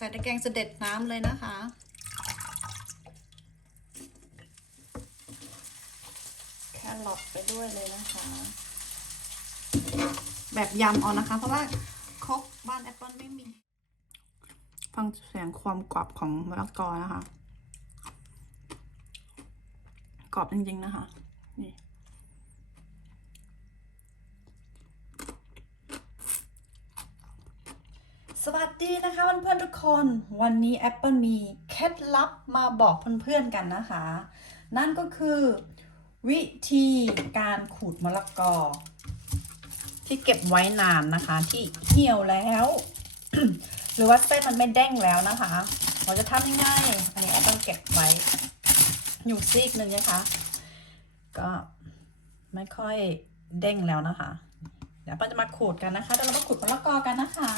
ใส่ตะแกรงเสด็จน้ำเลยนะคะ แครอทไปด้วยเลยนะคะ แบบยำเอานะคะ เพราะว่าคกบ้านแอปเปิลไม่มี ฟังเสียงความกรอบของมะละกอนะคะ กรอบจริงๆนะคะ นี่ สวัส ดีนะคะเพื่อนๆทุกคน วันนี้ Apple มีเคล็ดลับมาบอกเพื่อนๆกันนะคะ นั่นก็คือ วิธีการขูดมะละกอ ที่เก็บไว้นานนะคะ ที่เหี่ยวแล้ว หรือว่าเส้นมันไม่เด้งแล้วนะคะ เราจะทำยังไงอันนี้ Apple เก็บไว้ อยู่ซีกหนึ่งนะคะ ก็ไม่ค่อยเด้งแล้วนะคะเดี๋ยวป้าจะมาขูดกันนะคะเดี๋ยวเรามาขูดมะละกอกันนะคะ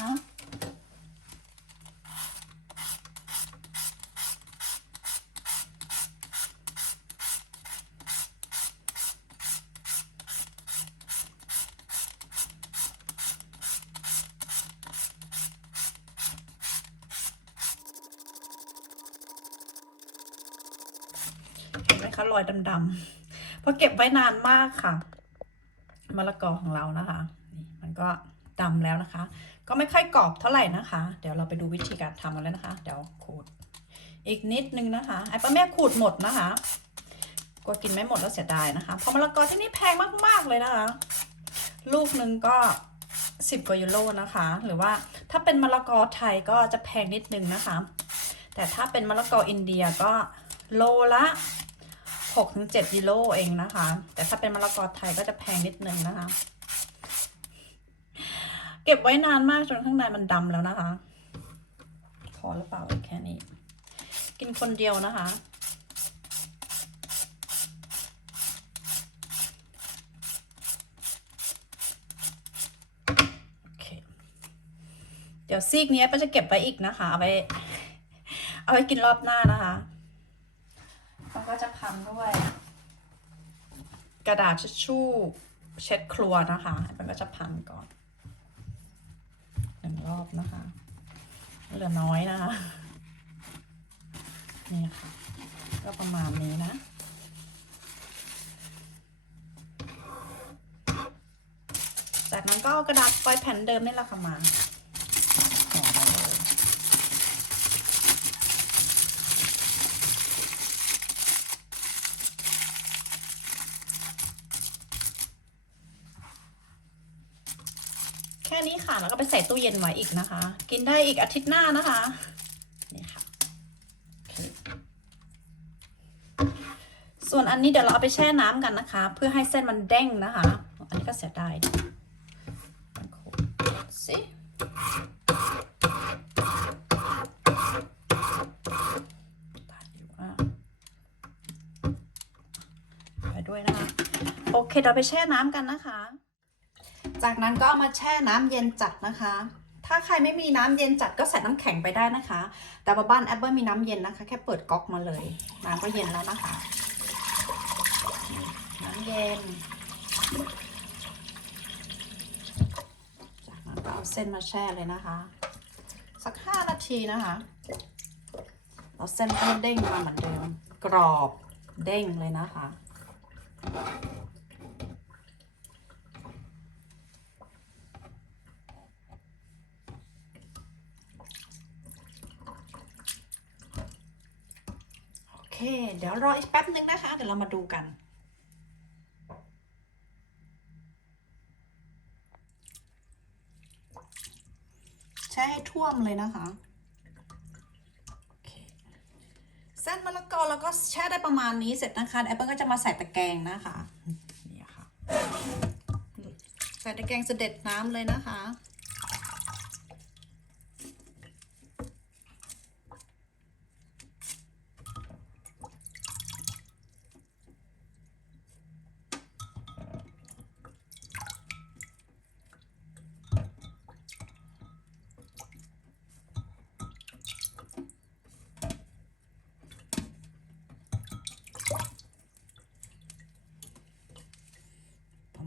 เห็นไหมคะรอยดำๆเพราะเก็บไว้นานมากค่ะมะละกอของเรานะคะนี่มันก็ดำแล้วนะคะ ก็ไม่ค่อยกรอบเท่าไหร่นะคะ เดี๋ยวเราไปดูวิธีการทำกันเลยนะคะ เดี๋ยวขูดอีกนิดนึงนะคะไอ้ป้าแม่ขูดหมดนะคะกลัวกินไม่หมดแล้วเสียดายนะคะเพราะมะละกอที่นี่แพงมากๆเลยนะคะ ลูกหนึ่งก็สิบกว่ายูโรนะคะ หรือว่าถ้าเป็นมะละกอไทยก็จะแพงนิดนึงนะคะ แต่ถ้าเป็นมะละกออินเดียก็โลละ 6-7ถึงยูโรเองนะคะ แต่ถ้าเป็นมะละกอไทยก็จะแพงนิดนึงนะคะ เก็บไว้นานมากจนข้างในมันดำแล้วนะคะ พอหรือเปล่าแค่นี้ กินคนเดียวนะคะเดี๋ยวซีกนี้ป้าจะเก็บไว้อีกนะคะ เอาไว้ เอาไว้กินรอบหน้านะคะ ก็จะพันด้วย กระดาษทิชชู่เช็ดครัวนะคะ มันก็จะพันก่อนหนึ่งรอบนะคะ เหลือน้อยนะคะ นี่ค่ะ ก็ประมาณนี้นะจากนั้นก็เอากระดาษฟอยแผ่นเดิมนี่แหละค่ะมาห่อไปเลยแค่นี้ค่ะ แล้วก็ไปใส่ตู้เย็นไว้อีกนะคะ กินได้อีกอาทิตย์หน้านะคะ นี่ค่ะ ส่วนอันนี้เดี๋ยวเราเอาไปแช่น้ำกันนะคะ เพื่อให้เส้นมันเด้งนะคะ อันนี้ก็เสียดายสิไปด้วยนะคะ โอเค เราไปแช่น้ำกันนะคะ จากนั้นก็เอามาแช่น้ำเย็นจัดนะคะ ถ้าใครไม่มีน้ำเย็นจัดก็ใส่น้ำแข็งไปได้นะคะ แต่บ้านแอปเปิลมีน้ำเย็นนะคะ แค่เปิดก๊อกมาเลย น้ำก็เย็นแล้วนะคะ น้ำเย็น จากนั้นก็เอาเส้นมาแช่เลยนะคะ สักห้านาทีนะคะแล้วเส้นก็เด้งมาเหมือนเดิม กรอบเด้งเลยนะคะ เดี๋ยวรออีกแป๊บนึงนะคะ เดี๋ยวเรามาดูกันแช่ให้ท่วมเลยนะคะเส้นมะละกอแล้วก็แช่ได้ประมาณนี้เสร็จนะคะแอปเปิลก็จะมาใส่ตะแกรงนะคะนี่ค่ะใส่ตะแกรงเสด็จน้ำเลยนะคะ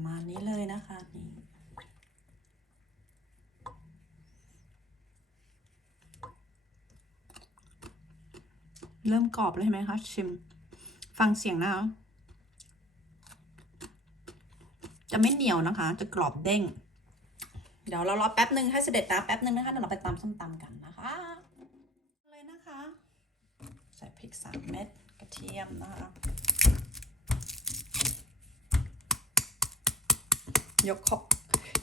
มาณนี้เลยนะคะนี่ เริ่มกรอบเลยใช่ไหมคะชิม ฟังเสียงนะคะจะไม่เหนียวนะคะ จะกรอบเด้ง เดี๋ยวเรารอแป๊บหนึ่งให้เสด็จน้ำแป๊บหนึ่งนะคะเดี๋ยวเราไปตำส้มตำกันนะคะเลยนะคะ ใส่พริกสามเม็ดกระเทียมนะคะ ยกครก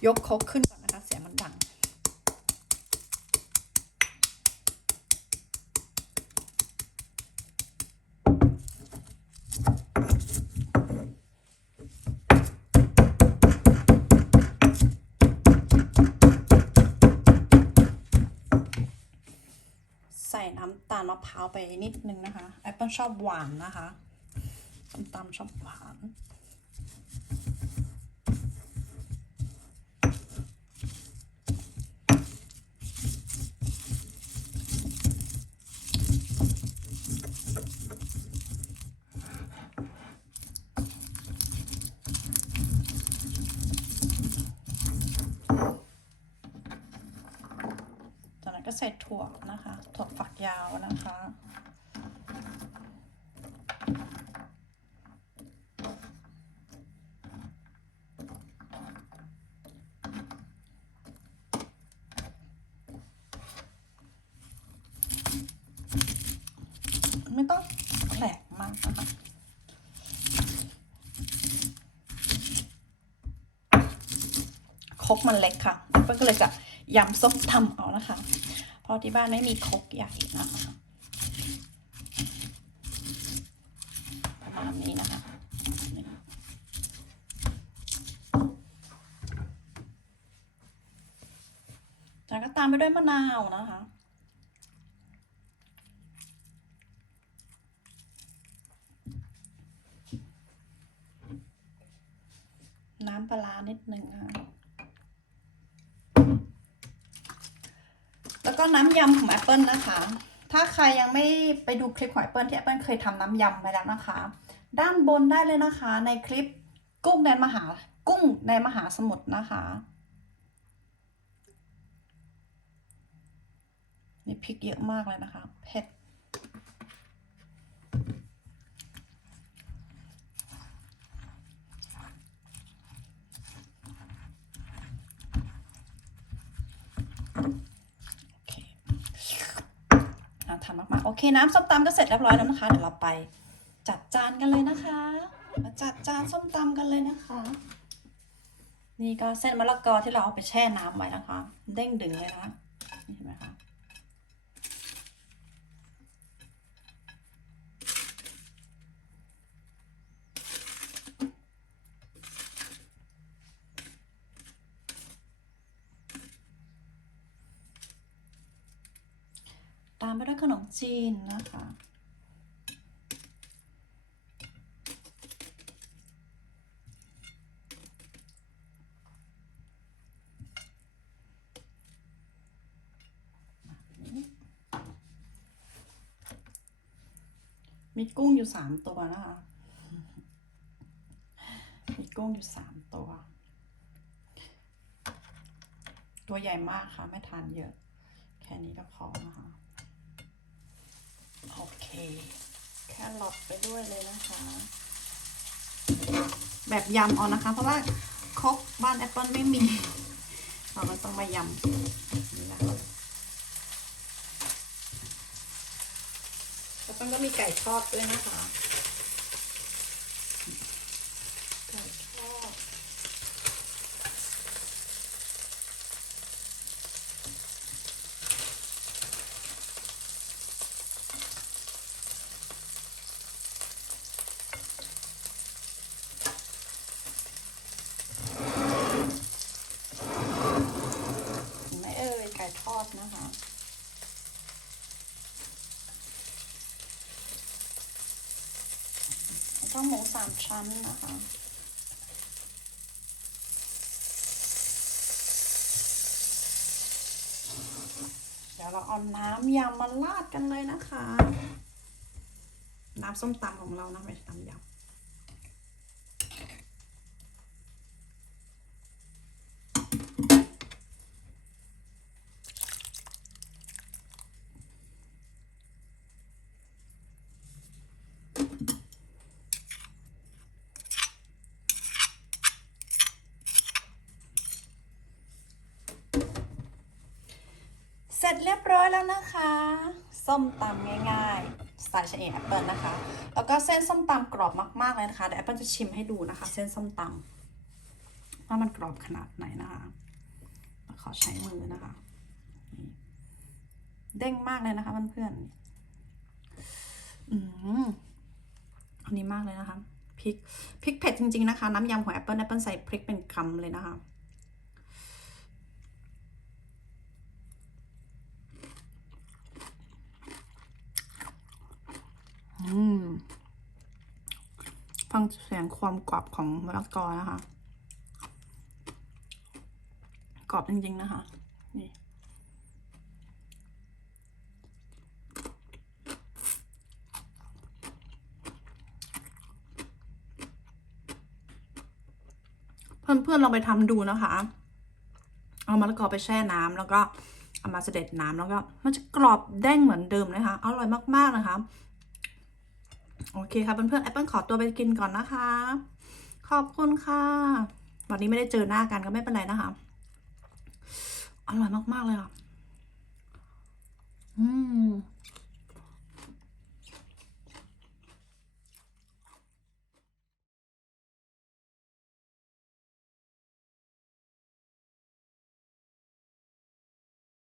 ยกครกขึ้นก่อนนะคะเสียงมันดัง พร้าวไปนิดนึงนะคะแอปเปิลชอบหวานนะคะส้มตำชอบหวาน ก็ใส่ถั่วนะคะ ถั่วฝักยาวนะคะ ไม่ต้องแหลกมากนะคะครกมันเล็กค่ะเพื่อก็เลยจะ ยำส้มตำเอานะคะ เพราะที่บ้านไม่มีครกใหญ่นะคะประมาณนี้นะคะจากนั้นก็ตามไปด้วยมะนาวนะคะน้ำปลาร้านิดหนึ่งค่ะ แล้ว ก็น้ำยำของแอปเปิลนะคะ ถ้าใครยังไม่ไปดูคลิปของแอปเปิลที่แอปเปิลเคยทำน้ำยำไปแล้วนะคะ ด้านบนได้เลยนะคะ ในคลิปกุ้งในมหากุ้งในมหาสมุทรนะคะ นี่พริกเยอะมากเลยนะคะ เผ็ด โอเค น่ามากๆ โอเค น้ำส้มตำก็เสร็จเรียบร้อยแล้วนะคะ เดี๋ยวเราไปจัดจานกันเลยนะคะ มาจัดจานส้มตำกันเลยนะคะ นี่ก็เส้นมะละกอที่เราเอาไปแช่น้ำไว้นะคะ เด้งดึงเลยนะนี่เห็นไหมคะ ตามไปด้วยขนมจีนนะคะ มีกุ้งอยู่สามตัวนะคะ มีกุ้งอยู่สามตัว ตัวใหญ่มากค่ะ ไม่ทานเยอะ แค่นี้ก็พอนะคะ แค่หลอทไปด้วยเลยนะคะ แบบยำเอานะคะ เพราะว่าครกบ้านแอปเปิลไม่มี เราก็ต้องมายำนี่นะคะแล้วก็มีไก่ทอดด้วยนะคะ ไก่ทอด เห็นไหมเอ่ยไก่ทอดนะคะ แล้ว ก็หมูสามชั้นนะคะ เดี๋ยวเราเอาน้ำยำมาลาดกันเลยนะคะ น้ำส้มตำของเรานะไม่ใช่น้ำยำ จเรียบร้อยแล้วนะคะ ส้มตำง่ายๆสไตล์ชะเอแอปเปิลนะคะ แล้วก็เส้นส้มตำกรอบมากๆเลยนะคะเดี๋ยวแอปเปิลจะชิมให้ดูนะคะ เส้นส้มตำว่ามันกรอบขนาดไหนนะคะขอใช้มือนะคะ เด้งมากเลยนะคะเพื่อนๆอืมอันนี้มากเลยนะคะพริกพริกเผ็ดจริงๆนะคะ น้ำยำของแอปเปิลแอปเปิลใส่พริกเป็นกำเลยนะคะ ฟังเสียงความกรอบของมะละกอนะคะ กรอบจริง ๆ นะคะ นี่เพื่อนๆลองไปทำดูนะคะ เอามะละกอไปแช่น้ำแล้วก็เอามาเสด็จน้ำแล้วก็มันจะกรอบเด้งเหมือนเดิมนะคะ อร่อยมากๆนะคะ โอเคค่ะเพื่อนๆแอปเปิลขอตัวไปกินก่อนนะคะ ขอบคุณค่ะ วันนี้ไม่ได้เจอหน้ากันก็ไม่เป็นไรนะคะ อร่อยมากๆเลยค่ะ อืม